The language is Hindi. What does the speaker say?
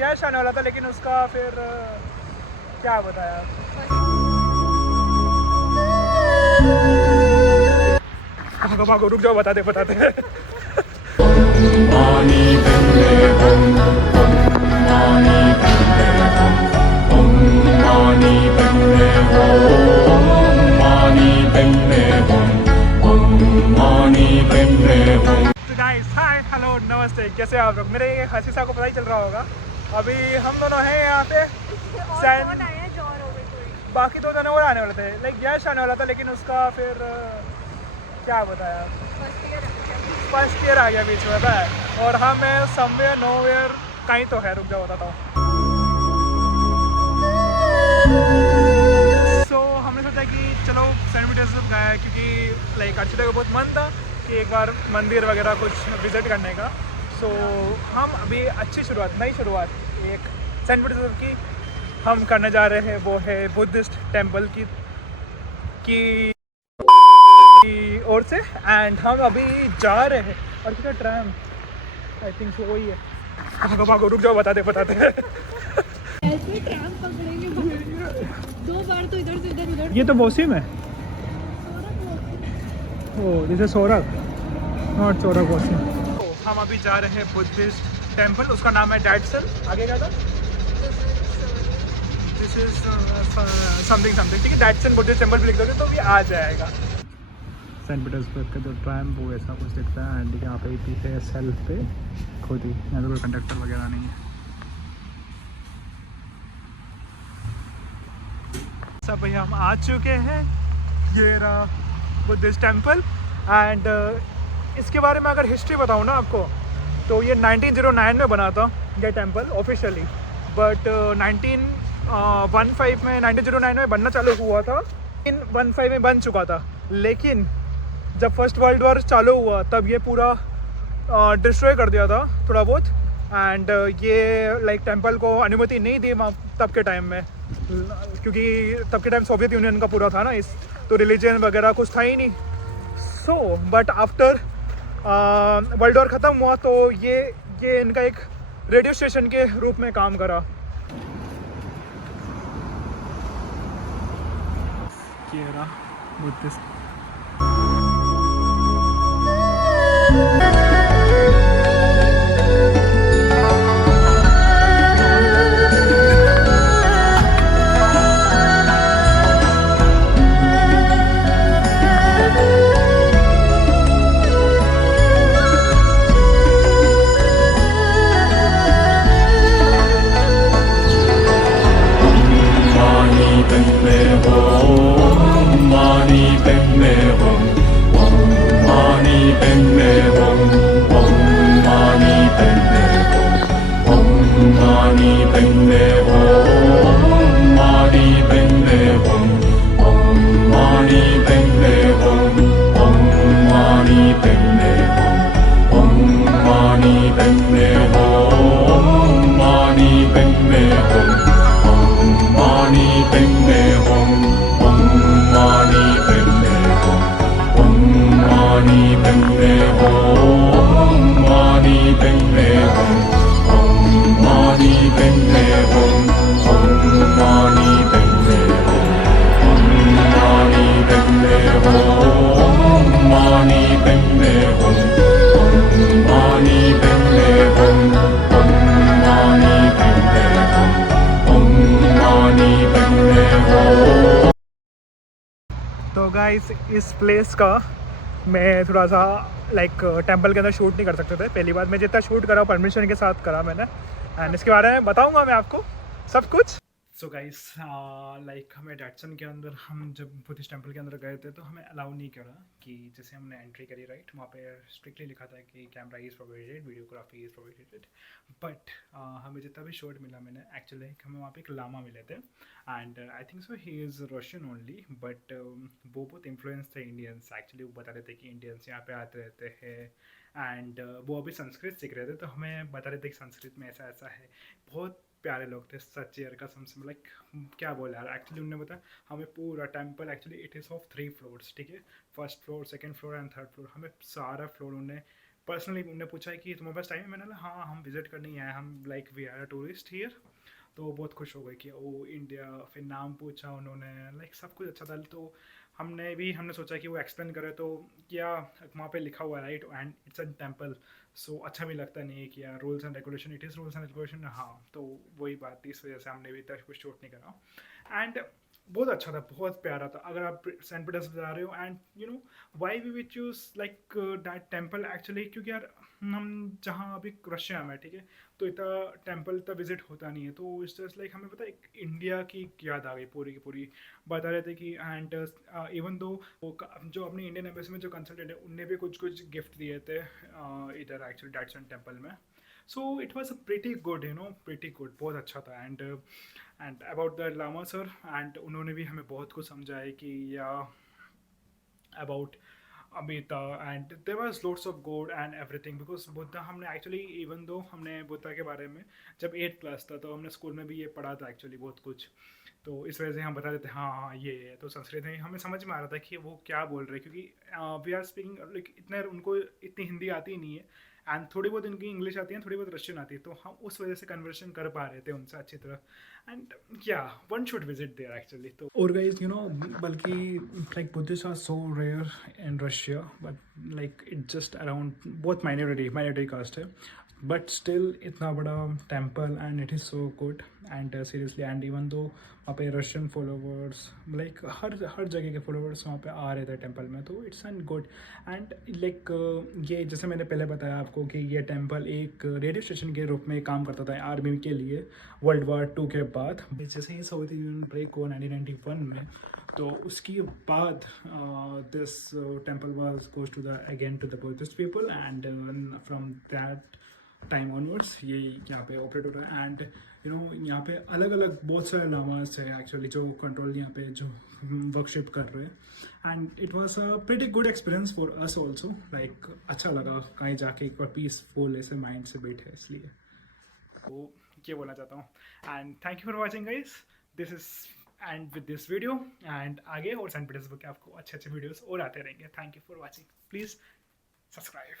यश आने वाला था लेकिन उसका फिर क्या बताया। भागो रुक जाओ, बताते बताते। तो गाइस हाय हेलो नमस्ते, कैसे आप लोग। मेरे हंसी सा को पता ही चल रहा होगा। अभी हम दोनों हैं यहाँ पे। बाकी दो जने और आने वाले थे, लाइक यश आने वाला था लेकिन उसका फिर क्या बताया, फर्स्ट ईयर आ गया बीच में था। और हाँ मैं समवेयर नोवेयर कहीं तो है, रुक जाओ बताता हूँ। सो हमने सोचा कि चलो सेंट पीटर्सबर्ग गया, क्योंकि लाइक अर्चिता का बहुत मन था कि एक बार मंदिर वगैरह कुछ विजिट करने का। सो हम अभी अच्छी शुरुआत, नई शुरुआत एक सेंट पीटर्सबर्ग की हम करने जा रहे हैं। वो है बुद्धिस्ट टेम्पल की ओर से। एंड हम अभी जा रहे हैं और कितना ट्रैम, आई थिंक सो वही है। भागो भागो रुक जाओ, बताते बताते। ऐसे ट्रैम पकड़ेंगे दो बार तो इधर से इधर उधर। ये तो वॉसिम है। ओ दिस इज सोरग, नॉट सोरग, वॉसिम। हम अभी जा रहे हैं बुद्धिस्ट टेम्पल, उसका नाम है डैटसन। आगे क्या था, दिस इज समथिंग समथिंग, ठीक है। डैटसन बुद्धिस्ट टेम्पल भी लिख दोगे तो भी आ जाएगा। सेंट पीटर्सबर्ग का जो ट्रैम वो ऐसा कुछ दिखता है। एंड यहाँ पे पीछे सेल्फ पे खुद ही, यहाँ पे कोई कंडक्टर वगैरह नहीं है। सब भाई हम आ चुके हैं, ये रहा बुद्धिस्ट टेम्पल। एंड इसके बारे में अगर हिस्ट्री बताऊँ ना आपको, तो ये 1909 में बना था ये टेम्पल ऑफिशियली। बट 1915 में बनना चालू हुआ था। 1915 में बन चुका था, लेकिन जब फर्स्ट वर्ल्ड वॉर चालू हुआ तब ये पूरा डिस्ट्रॉय कर दिया था थोड़ा बहुत। एंड ये लाइक टेम्पल को अनुमति नहीं दी तब के टाइम में, क्योंकि तब के टाइम सोवियत यूनियन का पूरा था ना, इस तो रिलीजन वगैरह कुछ था ही नहीं। So but after world war ख़त्म हुआ तो ये इनका एक रेडियो स्टेशन के रूप में काम करा। ये रहा बुद्धिस्ट। तो गाइस इस प्लेस का मैं थोड़ा सा लाइक टेंपल के अंदर शूट नहीं कर सकते थे। पहली बात, मैं जितना शूट करा परमिशन के साथ करा मैंने। एंड इसके बारे में बताऊंगा मैं आपको सब कुछ। सो गाइस लाइक हमें डैटसन के अंदर, हम जब बुद्धिस्ट टेम्पल के अंदर गए थे तो हमें अलाउ नहीं करा कि जैसे हमने एंट्री करी राइट, वहाँ पे स्ट्रिक्टली लिखा था कि camera is provided, videography is provided. But हमें जितना भी शॉट मिला, मैंने एक्चुअली हमें वहाँ पे एक लामा मिले थे। And I think so he is Russian only, but वो बहुत इन्फ्लुएंस थे इंडियंस। एक्चुअली वो बता रहे थे कि इंडियंस यहाँ पे आते रहते हैं। एंड वो अभी संस्कृत सीख रहे थे, तो हमें बता रहे थे कि संस्कृत में ऐसा ऐसा है। बहुत प्यारे लोग थे, सच्ची यार कसम से। लाइक क्या बोले यार, एक्चुअली उन्होंने बताया हमें पूरा temple, actually it is of 3 floors, ठीक है। First floor, second floor and third floor, हमें सारा फ्लोर उन्होंने पर्सनली उन्होंने पूछा है कि तुम्हारे पास टाइम है, मैंने बोला हाँ हम विजिट करने ही आए, हम like we are tourist here. तो वो बहुत खुश हो गए कि ओ इंडिया, फिर नाम पूछा उन्होंने, लाइक सब कुछ अच्छा था। तो हमने सोचा कि वो एक्सप्लेन करे तो क्या वहाँ पे लिखा हुआ है right, and it's a temple, so अच्छा भी लगता नहीं है कि यार rules and regulation, it is rules and regulation. हाँ तो वही बात थी, इस वजह से हमने भी इतना कुछ शूट नहीं करा। एंड बहुत अच्छा था, बहुत प्यारा था। अगर आप सेंट पीटर्सबर्ग जा रहे हो, and you know why we will choose like that temple actually, क्योंकि यार हम जहाँ अभी रशिया में, ठीक है, तो इतना टेम्पल इतना विजिट होता नहीं है, तो इस जस्ट लाइक हमें पता है एक इंडिया की याद आ गई पूरी की पूरी। बता रहे थे कि एंड इवन दो जो अपनी इंडियन एम्बेसी में जो कंसल्टेंट है उनने भी कुछ कुछ गिफ्ट दिए थे इधर एक्चुअली डैटसन टेम्पल में। So it was a pretty good, you know pretty good, बहुत अच्छा था। And about the lama sir, and उन्होंने भी हमें बहुत कुछ समझाया कि या about Amita, and there was lots of gold and everything because Buddha हमने एक्चुअली इवन दो हमने बुद्धा के बारे में जब 8th क्लास था तो हमने स्कूल में भी ये पढ़ा था एक्चुअली बहुत कुछ। तो इस वजह से हम बता देते हाँ हाँ ये है, तो संस्कृत में हमें समझ में आ रहा था कि वो क्या बोल रहे हैं, क्योंकि वी आर स्पीकिंग लाइक इतने उनको इतनी हिंदी आती नहीं है, एंड थोड़ी बहुत इनकी इंग्लिश आती है, थोड़ी बहुत रशियन आती है, तो हम उस वजह से कन्वर्सेशन कर पा रहे थे उनसे अच्छी तरह। And yeah one should visit there actually. तो और गाइस यू नो बल्कि like Buddhist are so rare in Russia, but like it just around बहुत माइनॉरिटी कास्ट है, बट स्टिल इतना बड़ा temple and it is so good and seriously. And even though वहाँ पे रशियन फॉलोवर्स लाइक हर जगह के फॉलोवर्स वहाँ पे आ रहे थे टेम्पल में, तो it's and good. And like ये जैसे मैंने पहले बताया आपको कि ये टेम्पल एक रेडियो स्टेशन के रूप में काम करता था आर्मी के लिए वर्ल्ड वार 2 के बाद। जैसे ही साउथ यूनियन ब्रेक हुआ 1991 में, तो उसके बाद this temple was goes to the again to the Buddhist people, and from that time onwards ये यहाँ पे ऑपरेट हो रहा है। एंड यू नो यहाँ पे अलग अलग बहुत सारे लामास है एक्चुअली जो कंट्रोल यहाँ पे जो वर्कशिप कर रहे हैं। And it was a pretty good experience for us also, like अच्छा लगा कहीं जाके एक बार पीसफुल ऐसे माइंड से बैठे, इसलिए तो ये बोलना चाहता हूँ। And thank you for watching guys, this is and with this video, and आगे और सेंट पीटर्सबर्ग के आपको अच्छे अच्छे वीडियोस और आते रहेंगे। Thank you for watching, please subscribe.